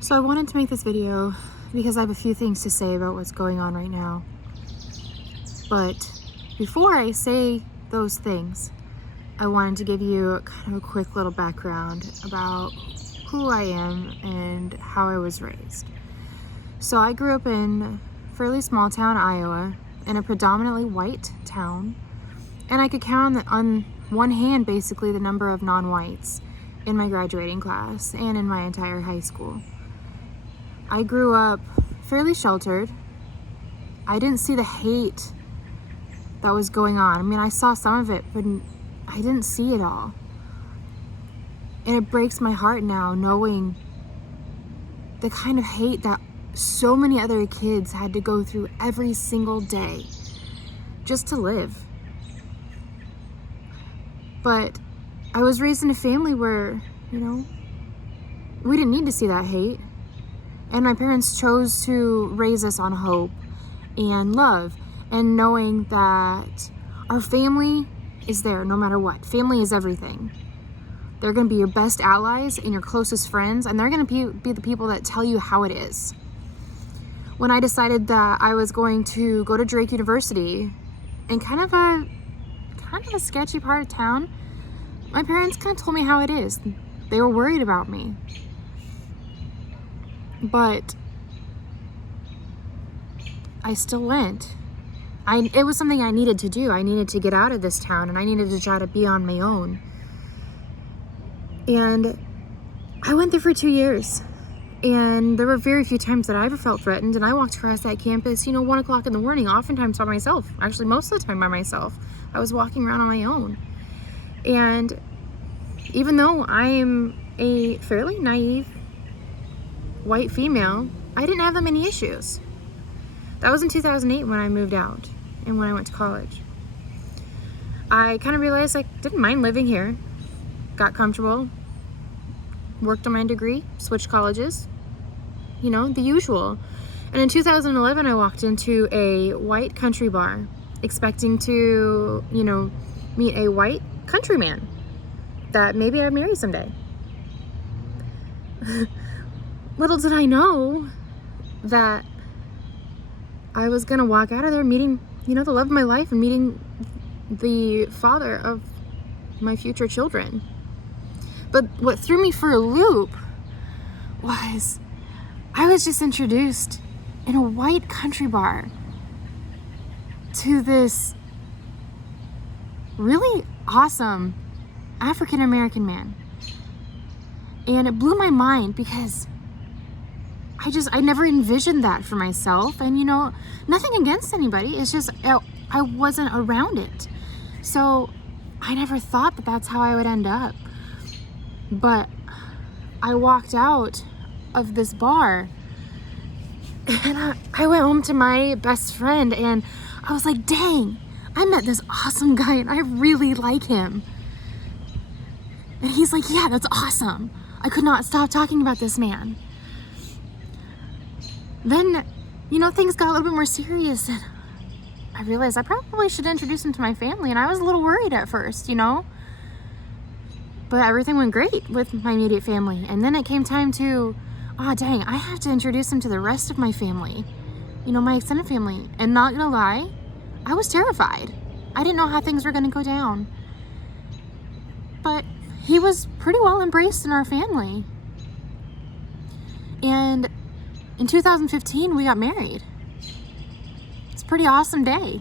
So I wanted to make this video because I have a few things to say about what's going on right now. But before I say those things, I wanted to give you kind of a quick little background about who I am and how I was raised. So I grew up in fairly small town Iowa, in a predominantly white town, and I could count on one hand basically the number of non-whites in my graduating class and in my entire high school. I grew up fairly sheltered. I didn't see the hate that was going on. I mean, I saw some of it, but I didn't see it all. And it breaks my heart now knowing the kind of hate that so many other kids had to go through every single day just to live. But I was raised in a family where, we didn't need to see that hate. And my parents chose to raise us on hope and love and knowing that our family is there no matter what. Family is everything. They're going to be your best allies and your closest friends, and they're going to be the people that tell you how it is. When I decided that I was going to go to Drake University in kind of a sketchy part of town, my parents kind of told me how it is. They were worried about me. But I still went. It was something I needed to do. I needed to get out of this town, and I needed to try to be on my own. And I went there for 2 years. And there were very few times that I ever felt threatened. And I walked across that campus, 1 o'clock in the morning, oftentimes by myself. Actually, most of the time by myself. I was walking around on my own. And even though I am a fairly naive white female, I didn't have that many issues. That was in 2008 when I moved out and when I went to college. I kind of realized I didn't mind living here. Got comfortable, worked on my degree, switched colleges, the usual. And in 2011, I walked into a white country bar expecting to, meet a white countryman that maybe I'd marry someday. Little did I know that I was gonna walk out of there meeting, the love of my life and meeting the father of my future children. But what threw me for a loop was I was just introduced in a white country bar to this really awesome African American man. And it blew my mind because I never envisioned that for myself. And, nothing against anybody. It's just, I wasn't around it. So I never thought that that's how I would end up. But I walked out of this bar and I went home to my best friend and I was like, dang, I met this awesome guy and I really like him. And he's like, yeah, that's awesome. I could not stop talking about this man. Then, things got a little bit more serious and I realized I probably should introduce him to my family, and I was a little worried at first, But everything went great with my immediate family. And then it came time to, dang, I have to introduce him to the rest of my family, my extended family. And not gonna lie, I was terrified. I didn't know how things were gonna go down. But he was pretty well embraced in our family. And in 2015, we got married. It's a pretty awesome day.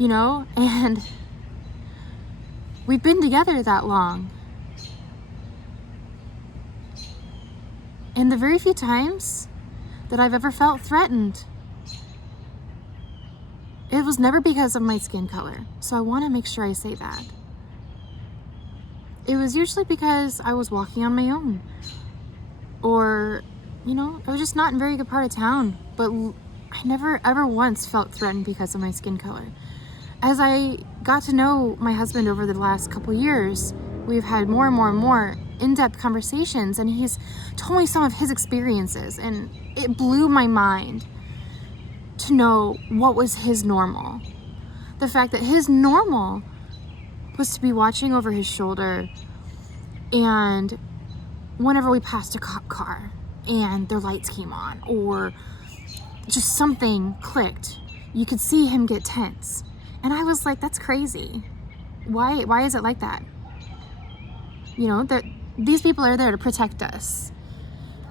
And we've been together that long. And the very few times that I've ever felt threatened, it was never because of my skin color. So I want to make sure I say that. It was usually because I was walking on my own. Or, I was just not in a very good part of town. But I never ever once felt threatened because of my skin color. As I got to know my husband over the last couple years, we've had more and more and more in-depth conversations, and he's told me some of his experiences, and it blew my mind to know what was his normal. The fact that his normal was to be watching over his shoulder and whenever we passed a cop car and their lights came on, or just something clicked, you could see him get tense. And I was like, that's crazy. Why is it like that? You know, these people are there to protect us.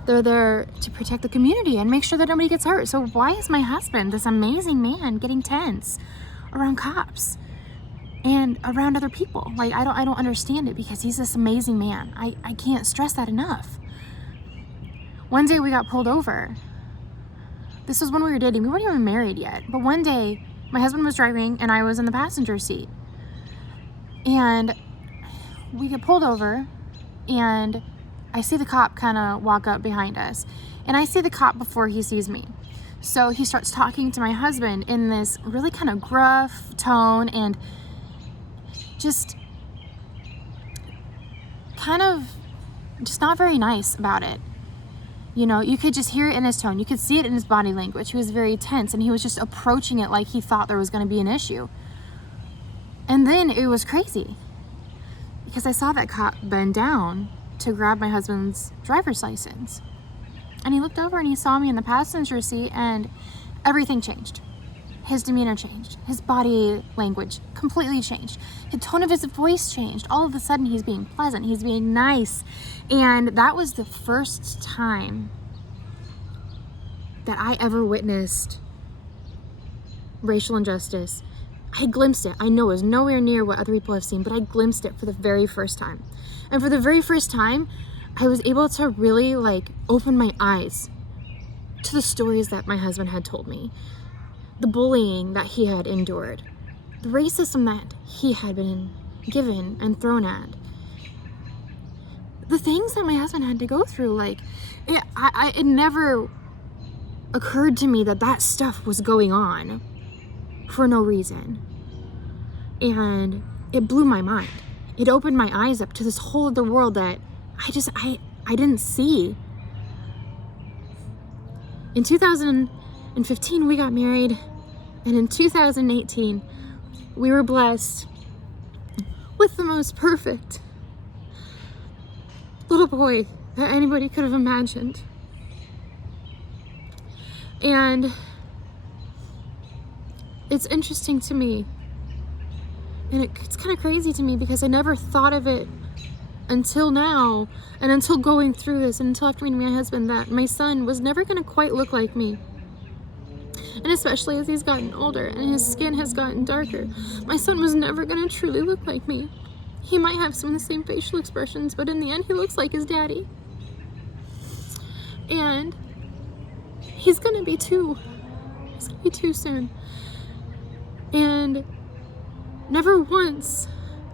They're there to protect the community and make sure that nobody gets hurt. So why is my husband, this amazing man, getting tense around cops and around other people? Like, I don't understand it, because he's this amazing man. I can't stress that enough. One day we got pulled over. This was when we were dating. We weren't even married yet. But one day, my husband was driving and I was in the passenger seat. And we get pulled over, and I see the cop kind of walk up behind us. And I see the cop before he sees me. So he starts talking to my husband in this really kind of gruff tone, and just kind of just not very nice about it. You know, you could just hear it in his tone. You could see it in his body language. He was very tense, and he was just approaching it like he thought there was going to be an issue. And then it was crazy, because I saw that cop bend down to grab my husband's driver's license. And he looked over and he saw me in the passenger seat, and everything changed. His demeanor changed. His body language completely changed. The tone of his voice changed. All of a sudden, he's being pleasant. He's being nice. And that was the first time that I ever witnessed racial injustice. I glimpsed it. I know it was nowhere near what other people have seen, but I glimpsed it for the very first time. And for the very first time, I was able to really open my eyes to the stories that my husband had told me. The bullying that he had endured, the racism that he had been given and thrown at, the things that my husband had to go through. It never occurred to me that that stuff was going on for no reason. And it blew my mind. It opened my eyes up to this whole other world that I didn't see. In 2015, we got married. And in 2018, we were blessed with the most perfect little boy that anybody could have imagined. And it's interesting to me, and it's kind of crazy to me, because I never thought of it until now, and until going through this, and until after meeting my husband, that my son was never going to quite look like me. And especially as he's gotten older and his skin has gotten darker, my son was never going to truly look like me. He might have some of the same facial expressions, but in the end, he looks like his daddy. And he's going to be two. He's going to be two soon. And never once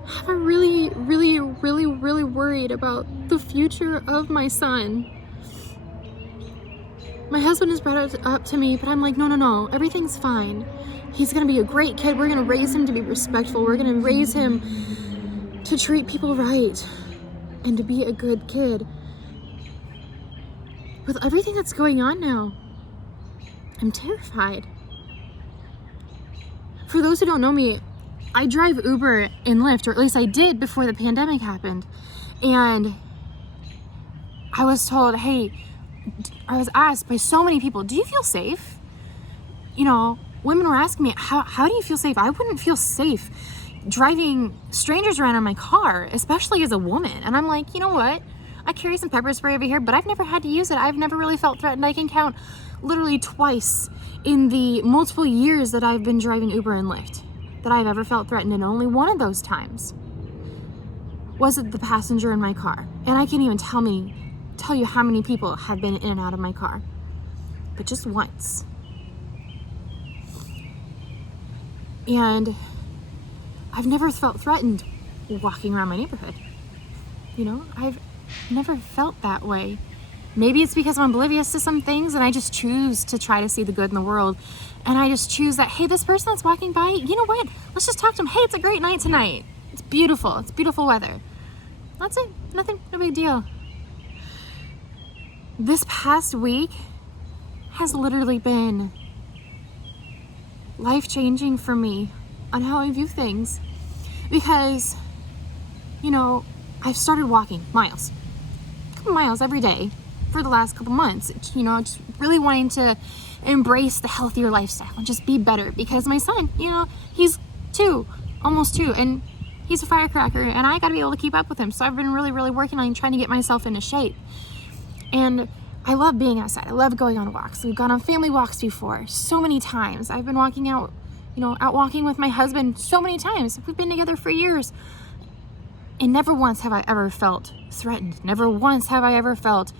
have I really worried about the future of my son. My husband has brought it up to me, but I'm like, no, everything's fine. He's gonna be a great kid. We're gonna raise him to be respectful. We're gonna raise him to treat people right and to be a good kid. With everything that's going on now, I'm terrified. For those who don't know me, I drive Uber and Lyft, or at least I did before the pandemic happened. And I was told, I was asked by so many people, do you feel safe? You know, women were asking me, how do you feel safe? I wouldn't feel safe driving strangers around in my car, especially as a woman. And I'm like, you know what? I carry some pepper spray over here, but I've never had to use it. I've never really felt threatened. I can count literally twice in the multiple years that I've been driving Uber and Lyft that I've ever felt threatened. And only one of those times was it the passenger in my car. And I can't even tell you how many people have been in and out of my car, but just once. And I've never felt threatened walking around my neighborhood. You know, I've never felt that way. Maybe it's because I'm oblivious to some things, and I just choose to try to see the good in the world. And I just choose that, hey, this person that's walking by, you know what? Let's just talk to them. Hey, it's a great night tonight. It's beautiful. It's beautiful weather. That's it. Nothing, no big deal. This past week has literally been life-changing for me on how I view things, because, you know, I've started walking miles walking miles every day for the last couple months, you know, just really wanting to embrace the healthier lifestyle and just be better, because my son, you know, he's almost two, and he's a firecracker, and I got to be able to keep up with him. So I've been really, really working on trying to get myself into shape. And I love being outside. I love going on walks. We've gone on family walks before so many times. I've been walking out, you know, out walking with my husband so many times. We've been together for years. And never once have I ever felt threatened. Never once have I ever felt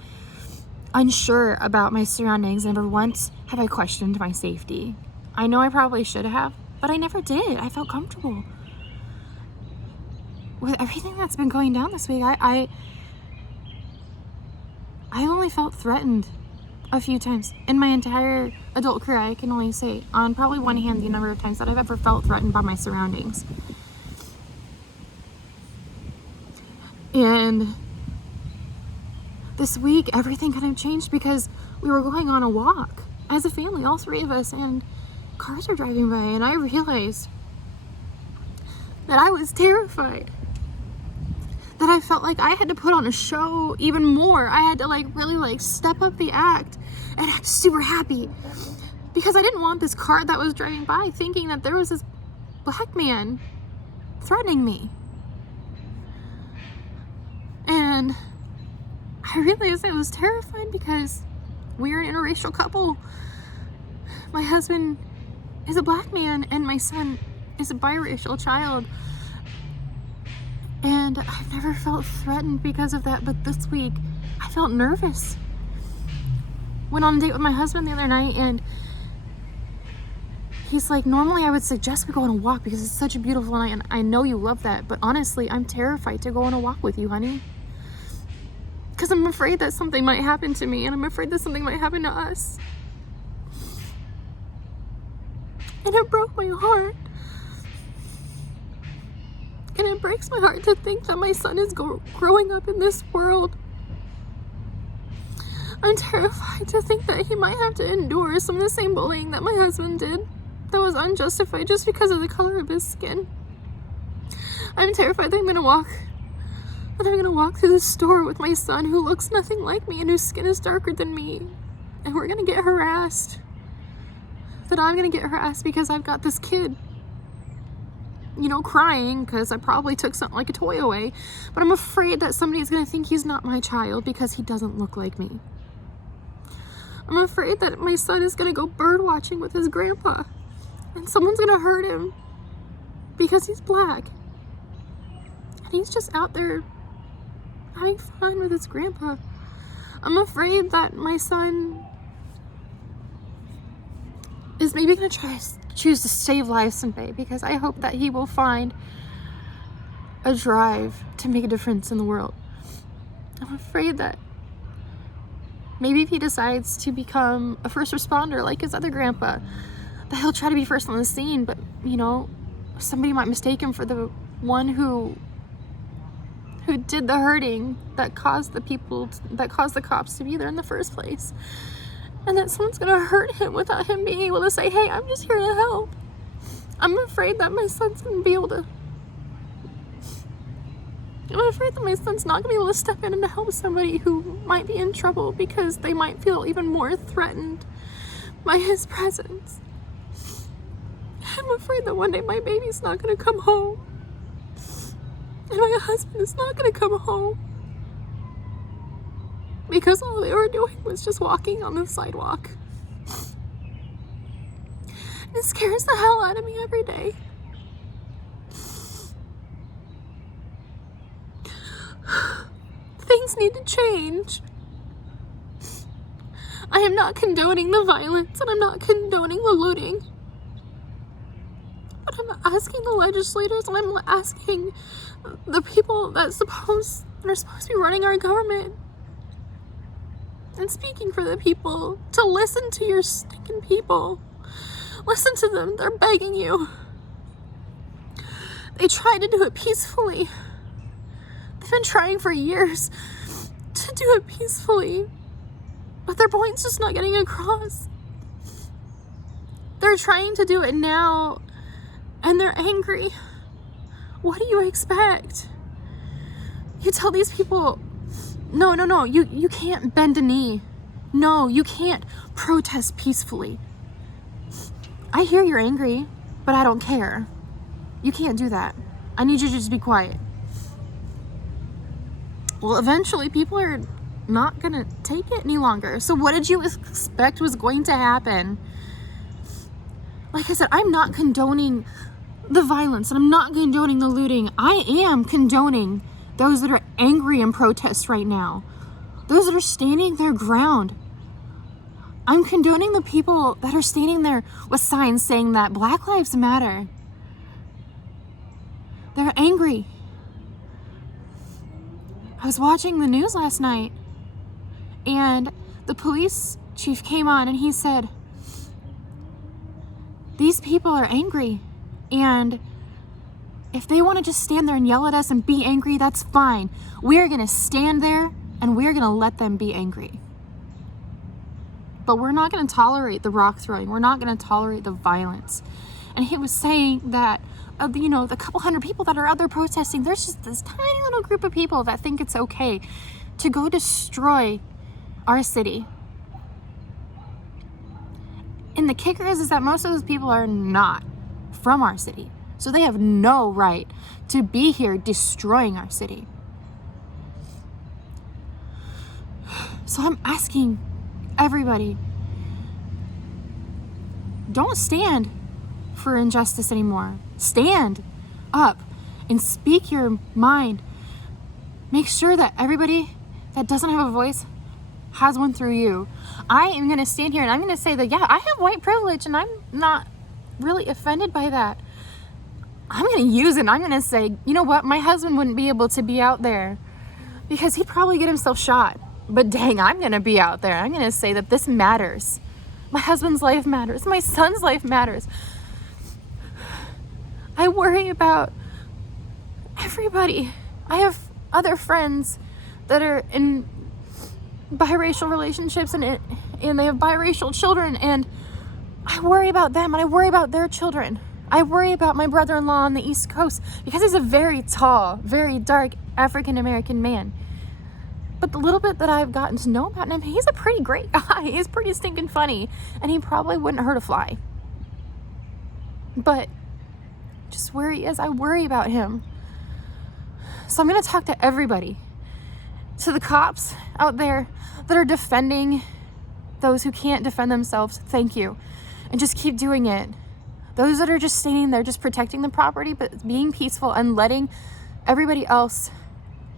unsure about my surroundings. Never once have I questioned my safety. I know I probably should have, but I never did. I felt comfortable. With everything that's been going down this week, I only felt threatened a few times. In my entire adult career, I can only say on probably one hand the number of times that I've ever felt threatened by my surroundings. And this week, everything kind of changed because we were going on a walk as a family, all three of us, and cars are driving by, and I realized that I was terrified. That I felt like I had to put on a show even more. I had to really step up the act and act super happy, because I didn't want this car that was driving by thinking that there was this black man threatening me. And I realized I was terrified because we're an interracial couple. My husband is a black man and my son is a biracial child. And I've never felt threatened because of that, but this week I felt nervous. Went on a date with my husband the other night, and he's like, normally I would suggest we go on a walk because it's such a beautiful night, and I know you love that, but honestly, I'm terrified to go on a walk with you, honey. Because I'm afraid that something might happen to me, and I'm afraid that something might happen to us. And it broke my heart. And it breaks my heart to think that my son is growing up in this world. I'm terrified to think that he might have to endure some of the same bullying that my husband did, that was unjustified just because of the color of his skin. I'm terrified that I'm gonna walk through the store with my son who looks nothing like me and whose skin is darker than me, and we're gonna get harassed. That I'm gonna get harassed because I've got this kid, you know, crying because I probably took something like a toy away, but I'm afraid that somebody's gonna think he's not my child because he doesn't look like me. I'm afraid that my son is gonna go bird watching with his grandpa and someone's gonna hurt him because he's black and he's just out there having fun with his grandpa. I'm afraid that my son is maybe gonna choose to save lives someday, because I hope that he will find a drive to make a difference in the world. I'm afraid that maybe if he decides to become a first responder like his other grandpa, that he'll try to be first on the scene, but you know, somebody might mistake him for the one who did the hurting that caused the cops to be there in the first place. And that someone's gonna hurt him without him being able to say, hey, I'm just here to help. I'm afraid that my son's gonna be able to, I'm afraid that my son's not gonna be able to step in and to help somebody who might be in trouble because they might feel even more threatened by his presence. I'm afraid that one day my baby's not gonna come home. And my husband is not gonna come home. Because all they were doing was just walking on the sidewalk. It scares the hell out of me every day. Things need to change. I am not condoning the violence and I'm not condoning the looting. But I'm asking the legislators and I'm asking the people that are supposed to be running our government and speaking for the people to listen to your stinking people. Listen to them. They're begging you. They tried to do it peacefully. They've been trying for years to do it peacefully, but their point's just not getting across. They're trying to do it now and they're angry. What do you expect? You tell these people No. You can't bend a knee. No, you can't protest peacefully. I hear you're angry, but I don't care. You can't do that. I need you to just be quiet. Well, eventually people are not gonna take it any longer. So what did you expect was going to happen? Like I said, I'm not condoning the violence and I'm not condoning the looting. I am condoning those that are angry in protest right now. Those that are standing their ground. I'm condoning the people that are standing there with signs saying that Black Lives Matter. They're angry. I was watching the news last night and the police chief came on and he said, these people are angry, and if they want to just stand there and yell at us and be angry, that's fine. We're going to stand there and we're going to let them be angry. But we're not going to tolerate the rock throwing. We're not going to tolerate the violence. And he was saying that, the couple hundred people that are out there protesting, there's just this tiny little group of people that think it's okay to go destroy our city. And the kicker is that most of those people are not from our city. So they have no right to be here destroying our city. So I'm asking everybody, don't stand for injustice anymore. Stand up and speak your mind. Make sure that everybody that doesn't have a voice has one through you. I am going to stand here and I'm going to say that, yeah, I have white privilege and I'm not really offended by that. I'm going to use it and I'm going to say, you know what? My husband wouldn't be able to be out there because he'd probably get himself shot. But dang, I'm going to be out there. I'm going to say that this matters. My husband's life matters. My son's life matters. I worry about everybody. I have other friends that are in biracial relationships and they have biracial children, and I worry about them and I worry about their children. I worry about my brother-in-law on the East Coast because he's a very tall, very dark African-American man. But the little bit that I've gotten to know about him, he's a pretty great guy. He's pretty stinking funny, and he probably wouldn't hurt a fly. But just where he is, I worry about him. So I'm going to talk to everybody, to the cops out there that are defending those who can't defend themselves. Thank you. And just keep doing it. Those that are just standing there, just protecting the property, but being peaceful and letting everybody else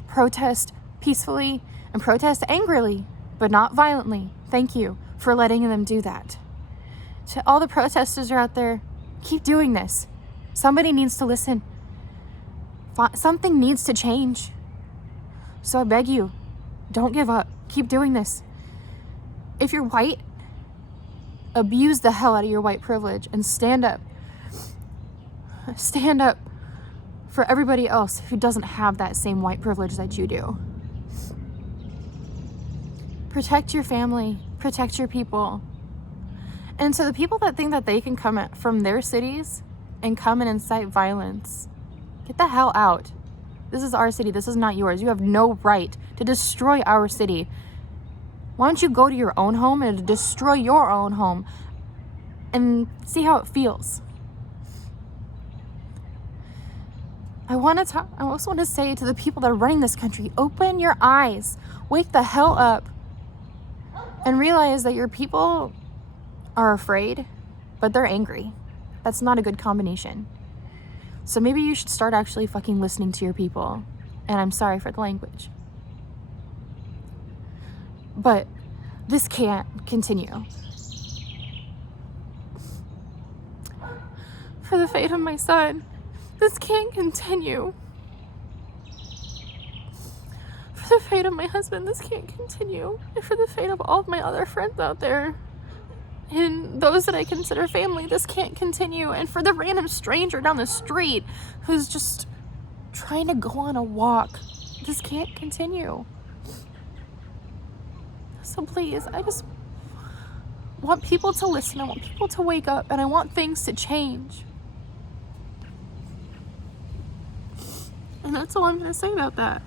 protest peacefully and protest angrily, but not violently. Thank you for letting them do that. To all the protesters are out there, keep doing this. Somebody needs to listen. Something needs to change. So I beg you, don't give up. Keep doing this. If you're white, abuse the hell out of your white privilege and stand up. Stand up for everybody else who doesn't have that same white privilege that you do. Protect your family. Protect your people. And so the people that think that they can come from their cities and come and incite violence, get the hell out. This is our city. This is not yours. You have no right to destroy our city. Why don't you go to your own home and destroy your own home and see how it feels? I also want to say to the people that are running this country, open your eyes, wake the hell up, and realize that your people are afraid, but they're angry. That's not a good combination. So maybe you should start actually fucking listening to your people. And I'm sorry for the language. But this can't continue. For the fate of my son, this can't continue. For the fate of my husband, this can't continue. And for the fate of all of my other friends out there, and those that I consider family, this can't continue. And for the random stranger down the street who's just trying to go on a walk, this can't continue. So please, I just want people to listen. I want people to wake up, and I want things to change. And that's all I'm going to say about that.